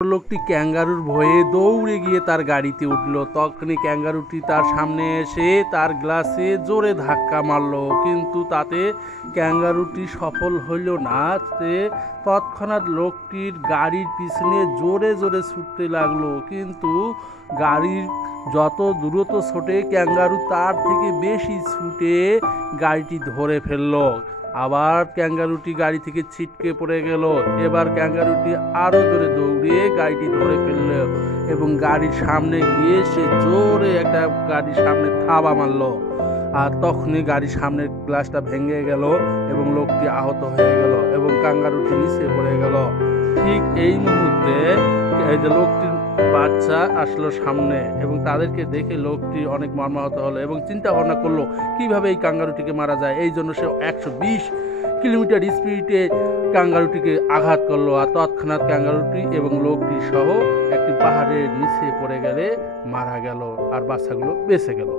লোকটি ক্যাঙ্গারুর ভয়ে দৌড়ে গিয়ে তার গাড়িতে উঠল। তখনই ক্যাঙ্গারুটি তার সামনে এসে তার গ্লাসে জোরে ধাক্কা মারল, কিন্তু তাতে ক্যাঙ্গারুটি সফল হইল না। সে তৎক্ষণাৎ লোকটির গাড়ির পিছনে জোরে জোরে ছুটতে লাগলো, কিন্তু গাড়ির যত দ্রুত ছোটে ক্যাঙ্গারু তার থেকে বেশি ছুটে গাড়িটি ধরে ফেললো। আবার ক্যাঙ্গারুটি গাড়ি থেকে ছিটকে পড়ে গেল। এবার ক্যাঙ্গারুটি আরো জোরে দৌড়িয়ে গাড়িটি ধরে ফেলল এবং গাড়ির সামনে গিয়ে সে জোরে একটা গাড়ির সামনে থাবা মারলো। আর তখনই গাড়ির সামনের গ্লাসটা ভেঙে গেল এবং লোকটি আহত হয়ে গেল এবং ক্যাঙ্গারুটি নিচে পড়ে গেল। ঠিক এই মুহূর্তে এই যে লোকটির বাচ্চা আসলো সামনে এবং তাদেরকে দেখে লোকটি অনেক মর্মাহত হলো এবং চিন্তা ভাবনা করলো কিভাবে এই ক্যাঙ্গারুটিকে মারা যায়। এই জন্য সে 120 কিলোমিটার স্পিডে ক্যাঙ্গারুটিকে আঘাত করলো। আর তৎক্ষণাৎ ক্যাঙ্গারুটি এবং লোকটি সহ একটি পাহাড়ের নিচে পড়ে গেলে মারা গেল আর বাচ্চাগুলো বেঁচে গেল।